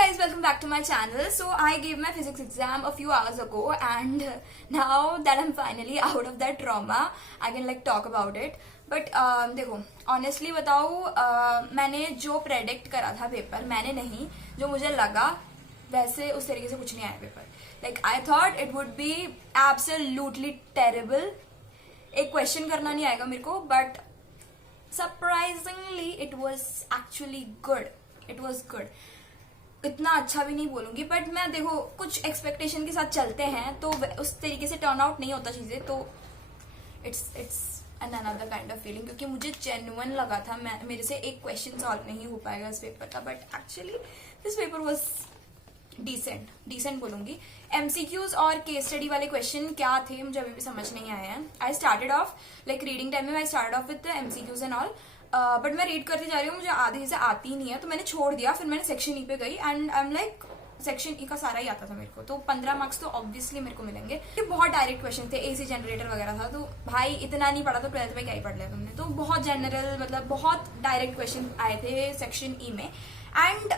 guys, welcome back to my channel. So I gave my physics exam a few hours ago and now that I'm finally out of that trauma, I can like talk about it. But देखो honestly बताऊँ मैंने जो predict करा था paper मैंने नहीं, जो मुझे लगा वैसे उस तरीके से कुछ नहीं आया paper. Like I thought it would be absolutely terrible. एक क्वेश्चन करना नहीं आएगा मेरे को, but surprisingly it was actually good. It was good. इतना अच्छा भी नहीं बोलूंगी, बट मैं देखो कुछ एक्सपेक्टेशन के साथ चलते हैं तो उस तरीके से टर्न आउट नहीं होता चीजें, तो it's an another kind of feeling. क्योंकि मुझे जेन्युइन लगा था मेरे से एक क्वेश्चन सॉल्व नहीं हो पाएगा इस पेपर का, but actually this paper was decent बोलूंगी. एमसीक्यूज और केस स्टडी वाले क्वेश्चन क्या थे मुझे अभी भी समझ नहीं आए हैं. I started off like reading time में I started off with MCQs and all, but मैं रीड करती जा रही हूँ, मुझे आधी से आती ही नहीं है तो मैंने छोड़ दिया. फिर मैंने सेक्शन ई पे गई and I am like section ई का सारा ही आता था मेरे को, तो 15 मार्क्स तो ऑब्वियसली मेरे को मिलेंगे. ये बहुत डायरेक्ट क्वेश्चन थे, एसी जनरेटर वगैरह था, तो भाई इतना नहीं पढ़ा तो 12th में क्या ही पढ़ लिया तुमने. तो बहुत जनरल मतलब बहुत डायरेक्ट क्वेश्चन आए थे सेक्शन ई में. And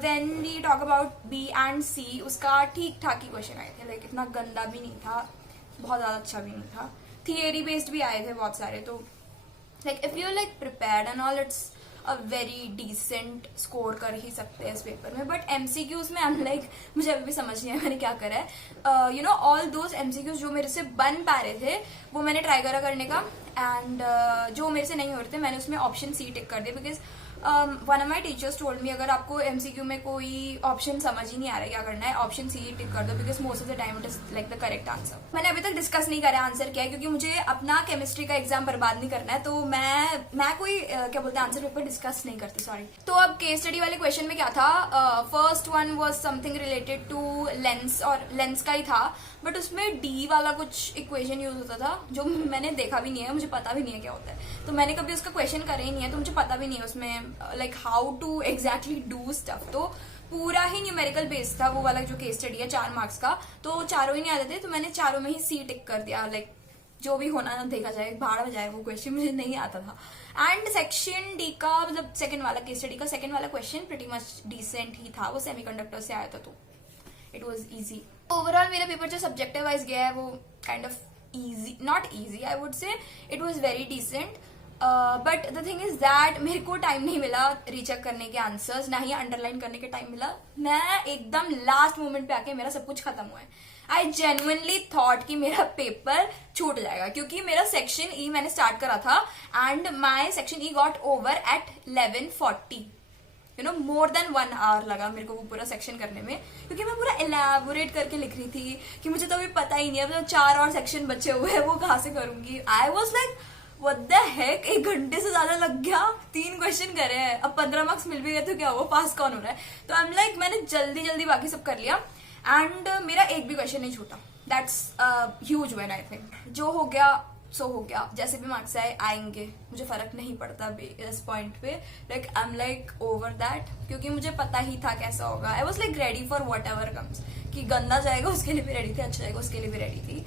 when we talk about B and C उसका ठीक ठाक ही क्वेश्चन आए थे. लाइक इतना गंदा भी नहीं था, बहुत ज्यादा अच्छा भी नहीं था. थियरी बेस्ड भी आए थे बहुत सारे. तो like if you're like prepared and all, it's a very decent score कर ही सकते हैं इस पेपर में. बट MCQs में I'm like मुझे अभी भी समझ नहीं आया मैंने क्या करा है. You know all those MCQs जो मेरे से बन पा रहे थे वो मैंने ट्राई करा करने का, एंड जो मेरे से नहीं हो रहे थे मैंने उसमें ऑप्शन सी टिक कर दिया. Because one of my teachers told me अगर आपको MCQ में कोई ऑप्शन समझ ही नहीं आ रहा है क्या करना है, ऑप्शन सी टिक कर दो, because most of the time it is like the correct answer. मैंने अभी तक डिस्कस नहीं करा आंसर क्या है, क्योंकि मुझे अपना केमिस्ट्री का एग्जाम बर्बाद नहीं करना है, तो मैं कोई क्या बोलते हैं आंसर पेपर डिस्कस नहीं करती, सॉरी. तो अब केस स्टडी वाले क्वेश्चन में क्या था, first one was something related to lens, और लेंस का ही था, बट उसमें डी वाला कुछ इक्वेशन यूज होता था जो मैंने देखा भी नहीं है, मुझे पता भी नहीं है क्या होता है, तो मैंने कभी उसका क्वेश्चन करा ही नहीं है, तो मुझे पता भी नहीं है उसमें like how to exactly do stuff. तो पूरा ही न्यूमेरिकल बेस्ड था वो वाला जो केस स्टडी है 4 मार्क्स का, तो चारों ही नहीं आते थे, तो मैंने चारों में ही सी टिक कर दिया. लाइक जो भी होना ना देखा जाए, भाड़ में जाए, वो क्वेश्चन मुझे नहीं आता था. एंड सेक्शन डी का मतलब सेकंड वाला केस स्टडी का सेकंड वाला क्वेश्चन प्रीटी मच डिसेंट ही था, वो सेमीकंडक्टर से आया था, तो इट वाज इजी. ओवरऑल मेरा पेपर जो सब्जेक्टिव वाइज गया है वो kind of easy, not easy, I would say it was very decent. But the thing is that मेरे को टाइम नहीं मिला रीचेक करने के आंसर्स, ना ही अंडरलाइन करने के टाइम मिला. मैं एकदम लास्ट मोमेंट पे आके मेरा सब कुछ खत्म हुआ है. आई जेन्युइनली थॉट कि मेरा पेपर छूट जाएगा, क्योंकि मेरा सेक्शन ई मैंने स्टार्ट करा था and my section E got over at 11:40. You know more than 1 hour लगा मेरे को वो पूरा सेक्शन करने में, क्योंकि मैं पूरा एलैबोरेट करके लिख रही थी कि मुझे तो अभी पता ही नहीं है, मतलब 4 और सेक्शन बचे हुए हैं वो कहाँ से करूंगी. I was like what the heck, 1 घंटे से ज्यादा लग गया, 3 क्वेश्चन करे हैं, अब 15 मार्क्स मिल भी गए तो क्या हुआ, पास कौन हो रहा है. तो आई एम लाइक मैंने जल्दी बाकी सब कर लिया एंड मेरा एक भी क्वेश्चन नहीं छूटा. That's huge win. I think जो हो गया सो हो गया, जैसे भी मार्क्स आएंगे मुझे फर्क नहीं पड़ता इस पॉइंट पे. Like I am like over that, क्योंकि मुझे पता ही था कैसा होगा. I was like ready for what ever comes, कि गंदा जाएगा उसके लिए भी रेडी थी, अच्छा जाएगा उसके लिए भी रेडी थी.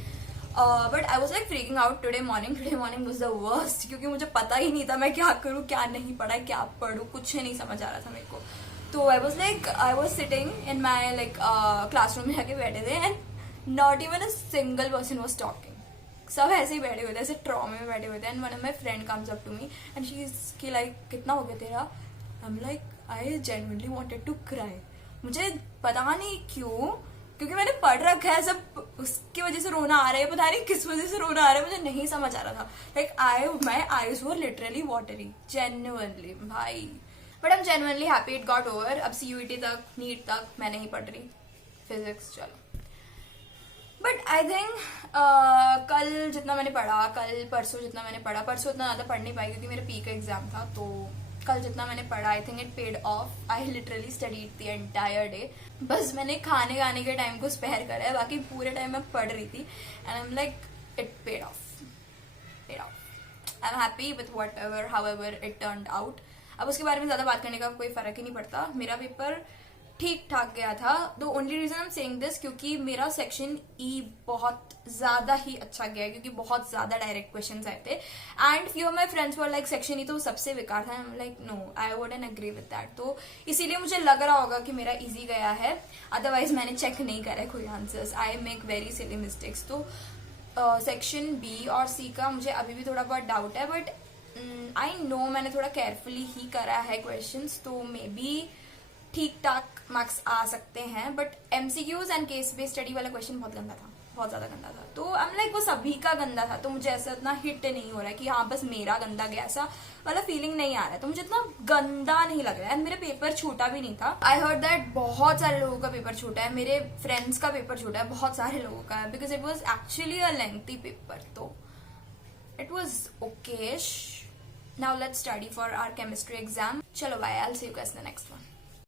But I was like freaking out today morning was the worst, क्योंकि मुझे पता ही नहीं था मैं क्या करूँ, क्या नहीं पढ़ा, क्या पढ़ूँ, कुछ नहीं समझ आ रहा था मेरे को. तो I was sitting in my like classroom में आके बैठे थे and not even a single person was talking. सब ऐसे ही बैठे हुए थे, ऐसे ट्रॉमे में बैठे हुए थे. And one of my friend comes up to me and she is की लाइक कितना हो गया तेरा. I am like I genuinely wanted to cry. मुझे पता नहीं क्यों, क्योंकि मैंने पढ़ रखा है सब, उसकी वजह से रोना आ रहा है, पता नहीं किस वजह से रोना आ रहा है, मुझे नहीं समझ आ रहा था. Like my eyes were literally watery, genuinely भाई. But I am genuinely happy it got over. अब CUET तक, नीट तक मैं नहीं पढ़ रही फिजिक्स, चलो. बट आई थिंक कल जितना मैंने पढ़ा, कल परसों जितना मैंने पढ़ा, परसों इतना ज्यादा पढ़ नहीं पाई क्योंकि मेरा पी का एग्जाम था, तो कल जितना मैंने पढ़ा I think it paid of. I literally studied the entire day. बस मैंने खाने के टाइम को स्पेयर करा है, बाकी पूरे टाइम मैं पढ़ रही थी and I am like it paid of. I am happy with what ever how ever it turned out. अब उसके बारे में ज्यादा बात करने का कोई फर्क ही नहीं पड़ता. मेरा पेपर ठीक ठाक गया था। The only reason I am saying this क्योंकि मेरा सेक्शन ई बहुत ज्यादा ही अच्छा गया, क्योंकि बहुत ज्यादा डायरेक्ट क्वेश्चंस आए थे। And few of my friends were like section E तो सबसे बेकार था। Like no, I wouldn't agree with that. तो इसीलिए मुझे लग रहा होगा कि मेरा इजी गया है, अदरवाइज मैंने चेक नहीं करा है कोई answers. I make very silly mistakes. तो सेक्शन बी और सी का मुझे अभी भी थोड़ा बहुत डाउट है, बट आई नो मैंने थोड़ा केयरफुली ही करा है क्वेश्चंस, तो मे बी ठीक ठाक मार्क्स आ सकते हैं। But MCQs and case based study वाला क्वेश्चन बहुत गंदा था, बहुत ज्यादा गंदा था। तो आई एम लाइक वो सभी का गंदा था, तो मुझे ऐसा इतना हिट नहीं हो रहा है कि हाँ बस मेरा गंदा गया, ऐसा वाला फीलिंग नहीं आ रहा है। तो मुझे इतना गंदा नहीं लग रहा है। मेरा पेपर छोटा भी नहीं था। आई हर्ड दैट बहुत सारे लोगों का पेपर छोटा है, मेरे फ्रेंड्स का पेपर छोटा है, बहुत सारे लोगों का है, because it was actually a lengthy paper. तो it was okayish. Now let's study for our chemistry exam. चलो bye, I will see you guys in the next one.